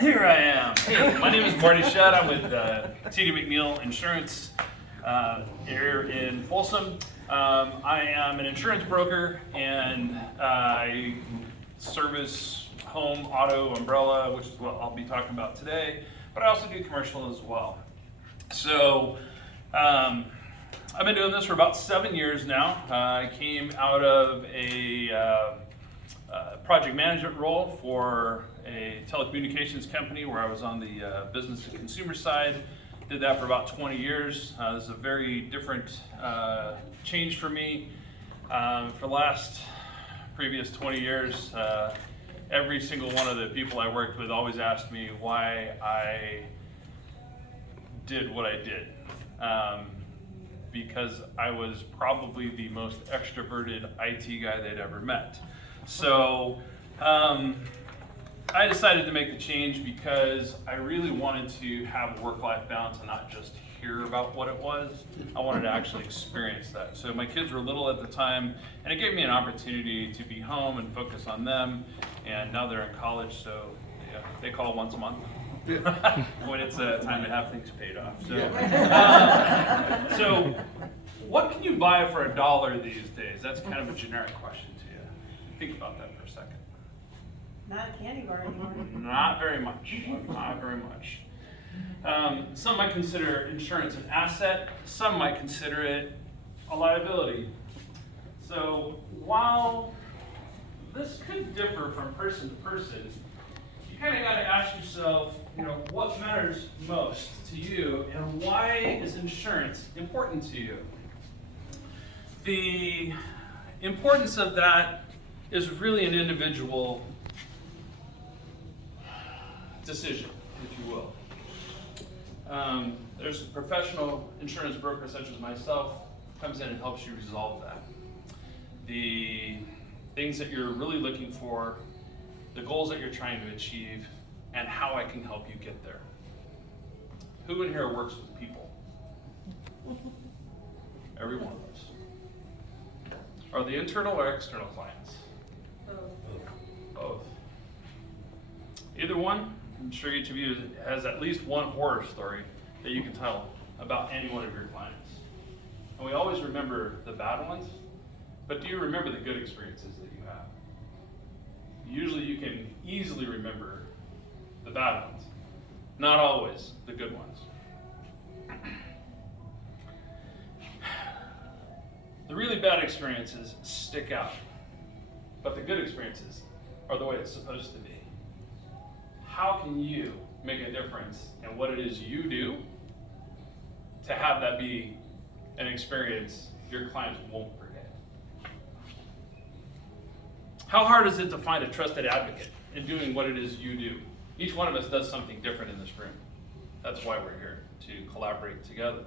Here I am. Hey, my name is Marty. I'm with TD McNeil Insurance here in Folsom. I am an insurance broker, and I service home, auto, umbrella, which is what I'll be talking about today, but I also do commercial as well. So I've been doing this for about 7 years now. I came out of a project management role for a telecommunications company where I was on the business and consumer side. Did that for about 20 years. This is a very different change for me. For the previous 20 years, every single one of the people I worked with always asked me why I did what I did. Because I was probably the most extroverted IT guy they'd ever met. So I decided to make the change because I really wanted to have a work-life balance and not just hear about what it was. I wanted to actually experience that. So my kids were little at the time, and it gave me an opportunity to be home and focus on them. And now they're in college, so yeah, they call once a month when it's time to have things paid off. So what can you buy for $1 these days? That's kind of a generic question to you. Think about that for a second. Not a candy bar anymore. Not very much. Not very much. Some might consider insurance an asset. Some might consider it a liability. So while this could differ from person to person, you kind of got to ask yourself, what matters most to you, and why is insurance important to you? The importance of that is really an individual decision, if you will. There's a professional insurance broker such as myself comes in and helps you resolve that. The things that you're really looking for, the goals that you're trying to achieve, and how I can help you get there. Who in here works with people? Every one of us. Are they internal or external clients? Both. Either one. I'm sure each of you has at least one horror story that you can tell about any one of your clients. And we always remember the bad ones, but do you remember the good experiences that you have? Usually you can easily remember the bad ones, not always the good ones. The really bad experiences stick out, but the good experiences are the way it's supposed to be. How can you make a difference in what it is you do to have that be an experience your clients won't forget? How hard is it to find a trusted advocate in doing what it is you do? Each one of us does something different in this room. That's why we're here, to collaborate together.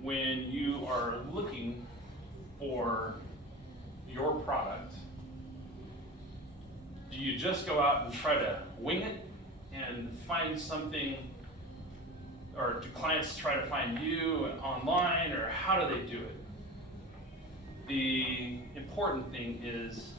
When you are looking for your product, do you just go out and try to wing it and find something, or do clients try to find you online, or how do they do it? The important thing is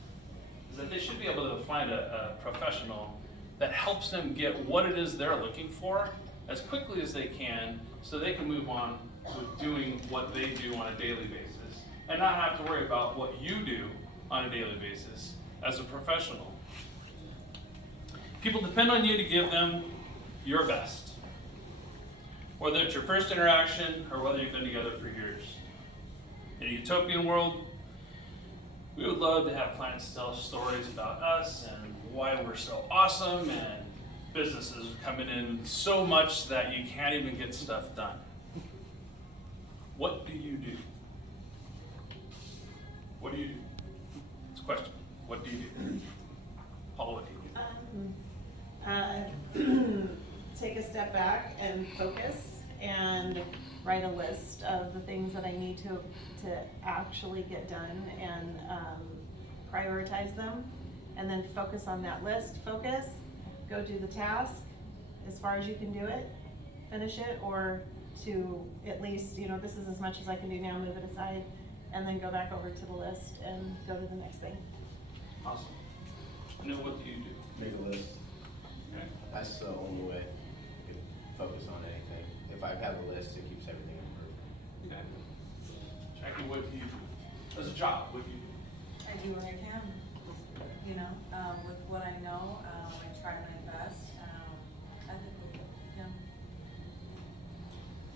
that they should be able to find a professional that helps them get what it is they're looking for as quickly as they can, so they can move on with doing what they do on a daily basis and not have to worry about what you do on a daily basis as a professional. People depend on you to give them your best, whether it's your first interaction or whether you've been together for years. In a utopian world, we would love to have clients tell stories about us and why we're so awesome, and businesses coming in so much that you can't even get stuff done. What do you do? What do you do? It's a question. What do you do? Paul, what do you do? Take a step back and focus and write a list of the things that I need to actually get done, and prioritize them, and then focus on that list. Focus, go do the task as far as you can do it, finish it, or to at least, this is as much as I can do now, move it aside, and then go back over to the list and go to the next thing. Awesome. And then what do you do? Make a list. Okay. That's the only way I can focus on anything. If I have a list, it keeps everything in order. Okay. Jackie, what do you do? As a job, what do you do? I do what I can, you know, with what I know, I try my best, ethically, yeah.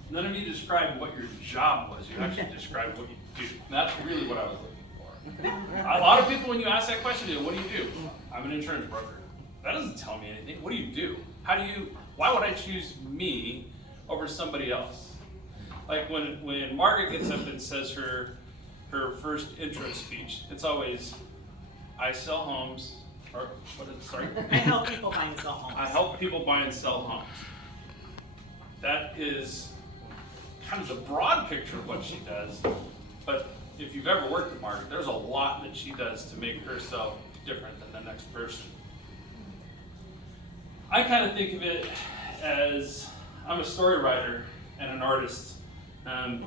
None of you described what your job was. You actually described what you do. And that's really what I was looking for. A lot of people, when you ask that question, what do you do? I'm an insurance broker. That doesn't tell me anything. What do you do? Why would I choose me over somebody else? Like when Margaret gets up and says her first intro speech, it's always, I sell homes, or what is it, sorry? I help people buy and sell homes. I help people buy and sell homes. That is kind of the broad picture of what she does, but if you've ever worked with Margaret, there's a lot that she does to make herself different than the next person. I kind of think of it as I'm a story writer and an artist.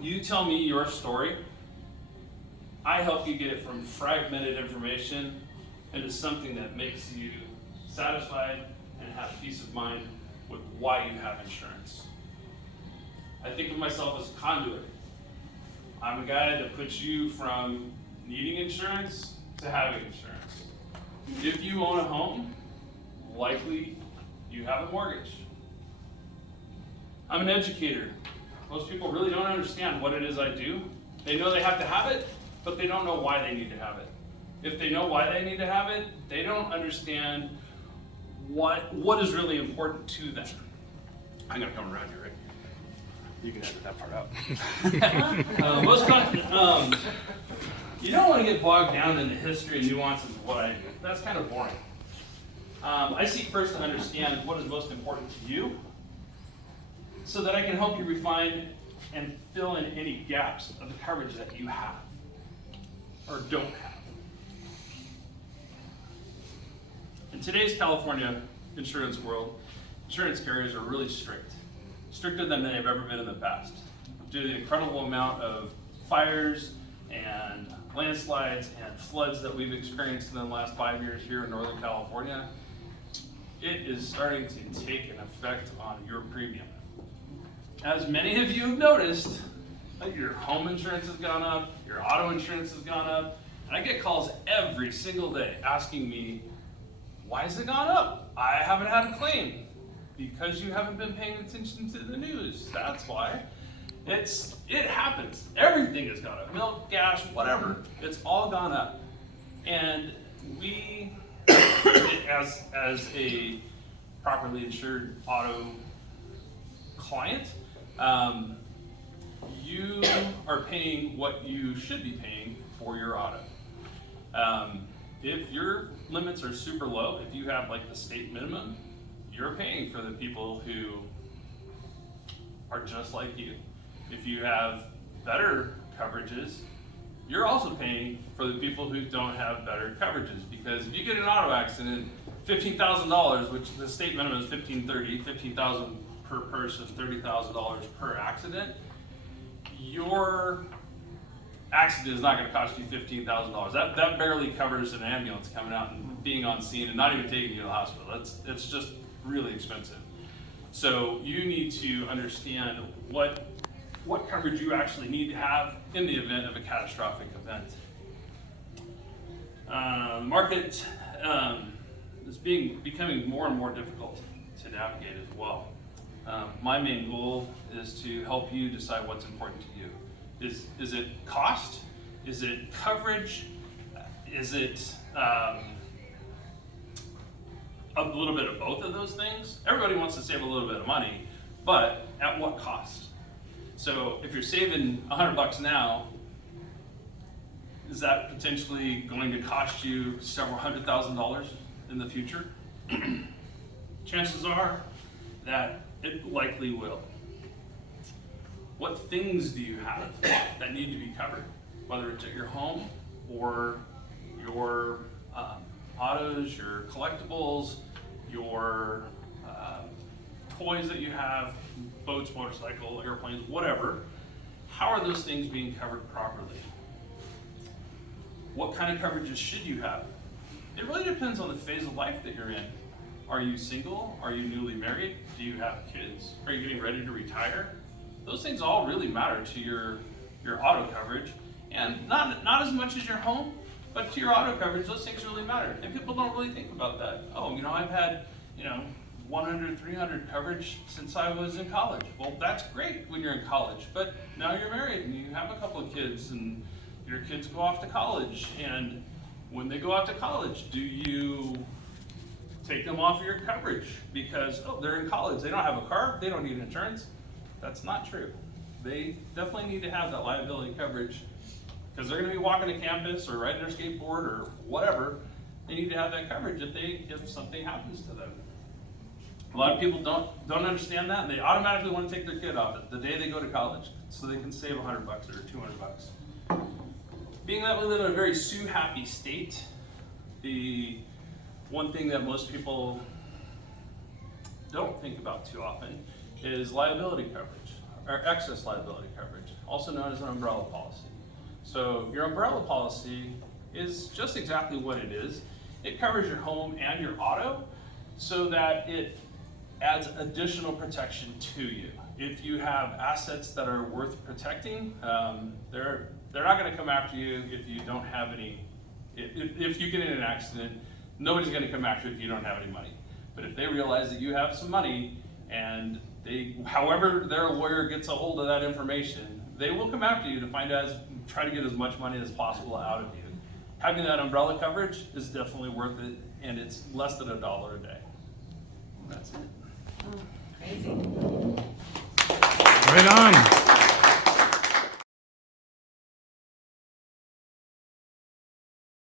You tell me your story, I help you get it from fragmented information into something that makes you satisfied and have peace of mind with why you have insurance. I think of myself as a conduit. I'm a guy that puts you from needing insurance to having insurance. If you own a home, likely you have a mortgage. I'm an educator. Most people really don't understand what it is I do. They know they have to have it, but they don't know why they need to have it. If they know why they need to have it, they don't understand what is really important to them. I'm gonna come around here, right? You can edit that part out. You don't want to get bogged down in the history and nuances of what I do. That's kind of boring. I seek first to understand what is most important to you, so that I can help you refine and fill in any gaps of the coverage that you have or don't have. In today's California insurance world, insurance carriers are really strict, stricter than they've ever been in the past. Due to the incredible amount of fires and landslides and floods that we've experienced in the last 5 years here in Northern California, it is starting to take an effect on your premium. As many of you have noticed, your home insurance has gone up, your auto insurance has gone up, and I get calls every single day asking me, why has it gone up? I haven't had a claim. Because you haven't been paying attention to the news, that's why. It happens. Everything has gone up. Milk, gas, whatever. It's all gone up. And we, as a properly insured auto client, you are paying what you should be paying for your auto. If your limits are super low, if you have like the state minimum, you're paying for the people who are just like you. If you have better coverages, you're also paying for the people who don't have better coverages. Because if you get an auto accident, $15,000, which the state minimum is $15,000 per person, $30,000 per accident, your accident is not going to cost you $15,000. That barely covers an ambulance coming out and being on scene and not even taking you to the hospital. It's just really expensive. So you need to understand what coverage you actually need to have in the event of a catastrophic event. The market is becoming more and more difficult to navigate as well. My main goal is to help you decide what's important to you. Is it cost? Is it coverage? Is it a little bit of both of those things? Everybody wants to save a little bit of money, but at what cost? So if you're saving $100 now, is that potentially going to cost you several $100,000 in the future? Chances are that it likely will. What things do you have that need to be covered? Whether it's at your home or your autos, your collectibles, your toys that you have, boats, motorcycle, airplanes, whatever. How are those things being covered properly? What kind of coverages should you have? It really depends on the phase of life that you're in. Are you single? Are you newly married? Do you have kids? Are you getting ready to retire? Those things all really matter to your auto coverage, and not as much as your home, but to your auto coverage, those things really matter. And people don't really think about that. Oh, I've had 100, 300 coverage since I was in college. Well, that's great when you're in college, but now you're married and you have a couple of kids and your kids go off to college, and when they go off to college, do you take them off of your coverage because, oh, they're in college, they don't have a car, they don't need insurance? That's not true. They definitely need to have that liability coverage because they're going to be walking to campus or riding their skateboard or whatever. They need to have that coverage if something happens to them. A lot of people don't understand that, and they automatically want to take their kid off it the day they go to college so they can save $100 or $200. Being that we live in a very sue-happy state, the one thing that most people don't think about too often is liability coverage, or excess liability coverage, also known as an umbrella policy. So your umbrella policy is just exactly what it is. It covers your home and your auto so that it adds additional protection to you. If you have assets that are worth protecting, they're not going to come after you if you don't have any. If you get in an accident, nobody's going to come after you if you don't have any money. But if they realize that you have some money and however their lawyer gets a hold of that information, they will come after you to try to get as much money as possible out of you. Having that umbrella coverage is definitely worth it, and it's less than $1 a day. That's it. Crazy. Right on.